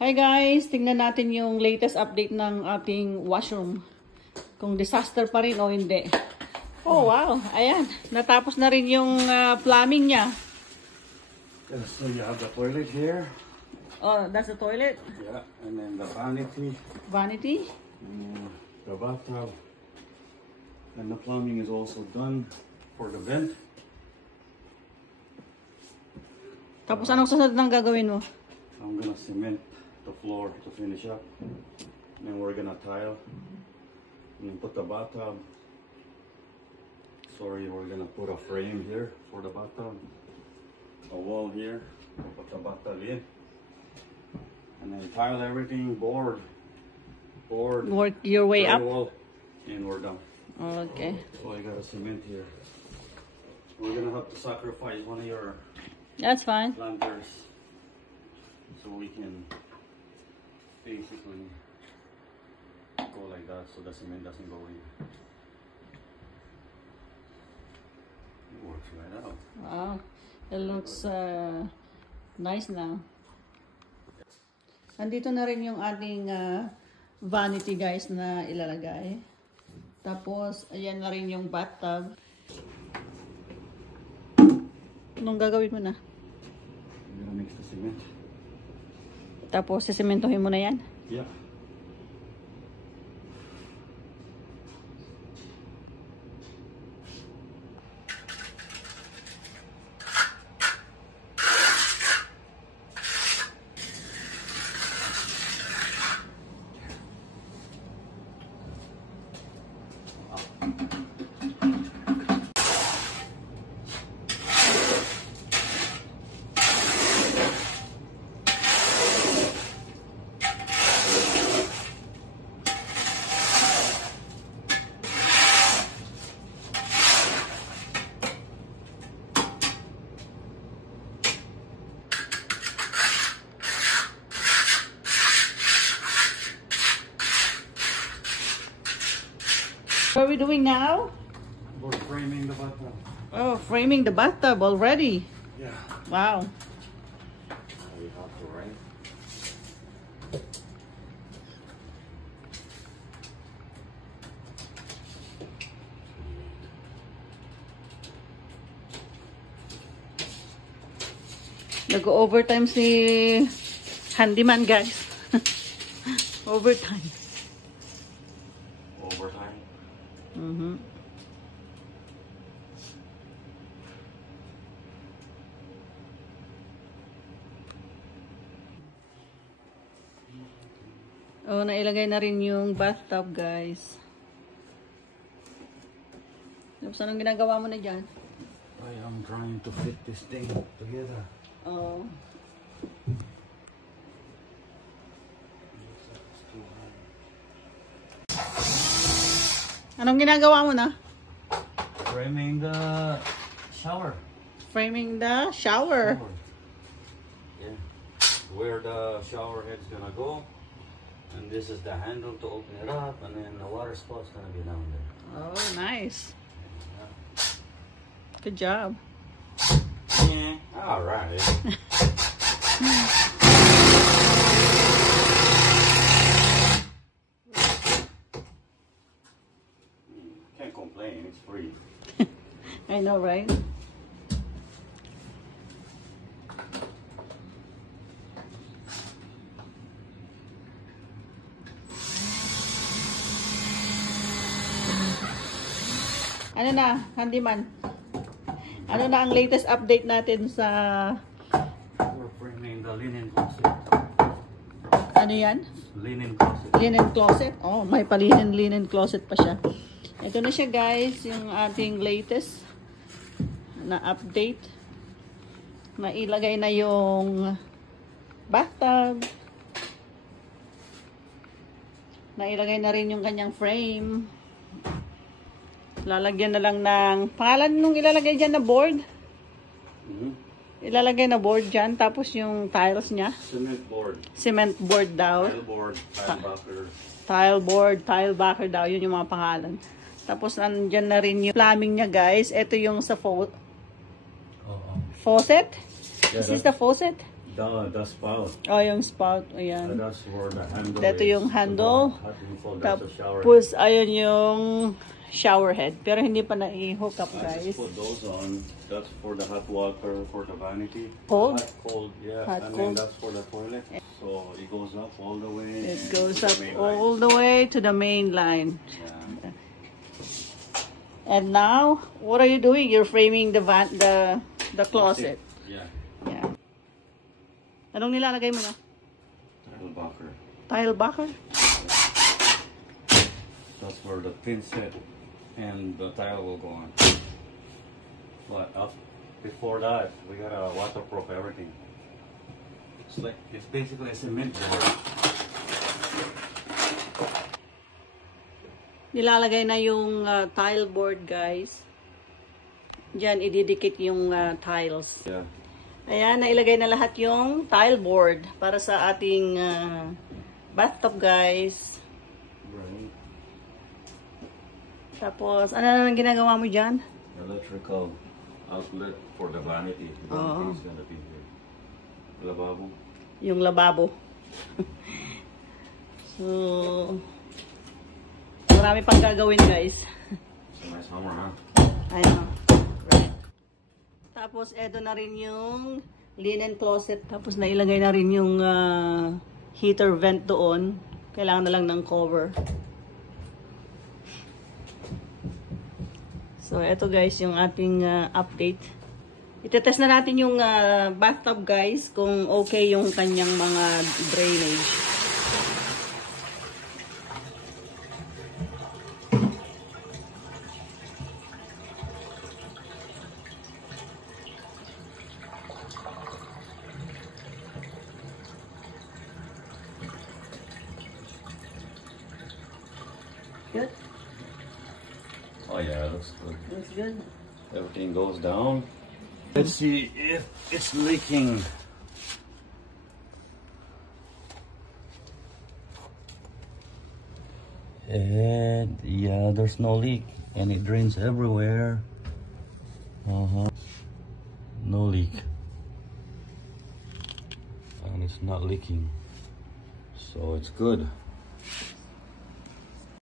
Hi guys, tingnan natin yung latest update ng ating washroom. Kung disaster pa rin o hindi. Oh wow, ayan. Natapos na rin yung plumbing niya. Yeah, so you have the toilet here. Oh, that's the toilet. Yeah, and then the vanity. Vanity. The bathtub. And the plumbing is also done for the vent. Tapos anong susunod nang gagawin mo? I'm gonna cement the floor to finish up. And then we're gonna tile. And then put the bathtub. Sorry, we're gonna put a frame here for the bathtub. A wall here. Put the bathtub in. And then tile everything, board. Work your way up. Wall, and we're done. Okay. So I got a cement here. We're gonna have to sacrifice one of your That's fine. planters so we can basically go like that so the cement doesn't go in. It works right out. Wow. It looks nice now. Andito na rin yung ating vanity guys na ilalagay. Tapos, ayan na rin yung bathtub. Anong gagawin mo na? I'm gonna mix the cement. Tapos, sisementohin mo na yan? Yeah. What are we doing now? We're framing the bathtub. Oh, framing the bathtub already. Yeah. Wow. We have to, right? Nag-overtime si handyman guys. Overtime. Overtime. Mm-hmm. Oh, nailagay na rin yung bathtub guys. Tapos anong ginagawa mo na dyan? I am trying to fit this thing together. Oh. Anong ginagawa mo na? Framing the shower. Framing the shower. Yeah. Where the shower head's gonna go. And this is the handle to open it up. And then the water spout's gonna be down there. Oh, nice. Good job. Yeah. Alright. Can't complain, it's free. I know, right? Ano na, handyman? Ano na ang latest update natin sa... We're framing the linen closet. Ano yan? Linen closet. Linen closet. Oh, may linen closet pa siya. Ito na siya guys, yung ating latest na update. Nailagay na yung bathtub. Nailagay na rin yung kanyang frame. Lalagyan na lang ng pangalan nung ilalagay dyan na board. Ilalagay na board dyan. Tapos yung tiles niya. Cement board. Cement board daw. Tile board. Tile backer. Tile board, tile backer daw. Yun yung mga pangalan. Tapos nandyan na rin yung plumbing niya guys. Ito yung sa faucet. Yeah, This is the faucet. The spout. Oh, yung spout. Ayan. That's where the handle Ito is. yung handle. Hot and cold, that's the shower. Tapos, ayun yung shower head. Pero hindi pa na-hook up, I guys. just put those on. That's for the hot water for the vanity. Cold? Hot, cold, yeah. Hot, and cold. then that's for the toilet. So it goes up all the way. It goes to up the main all line. the way to the main line. Yeah. And now, what are you doing? You're framing the closet. Yeah. Yeah. Anong nilalagay mo na? Tile backer. Tile backer? That's where the pin set and the tile will go on. But before that, we gotta waterproof everything. It's basically a cement board. Nilalagay na yung tile board, guys. Diyan, ididikit yung tiles. Yeah. Ayan, nailagay na lahat yung tile board para sa ating bathtub, guys. Right. Tapos, ano na ginagawa mo dyan? Electrical outlet for the vanity. The vanity is gonna be here. Lavabo. Yung lababo. So, marami pang gagawin, guys. It's a nice hammer, huh? I know. Right. Tapos, eto na rin yung linen closet. Tapos, nailagay na rin yung heater vent doon. Kailangan na lang ng cover. So, eto guys, yung ating update. Itetest na natin yung bathtub, guys, kung okay yung kanyang mga drainage. Good? Oh yeah, it looks good. Looks good. Everything goes down. Let's see if it's leaking. And yeah, there's no leak, and it drains everywhere. No leak, and it's not leaking, so it's good.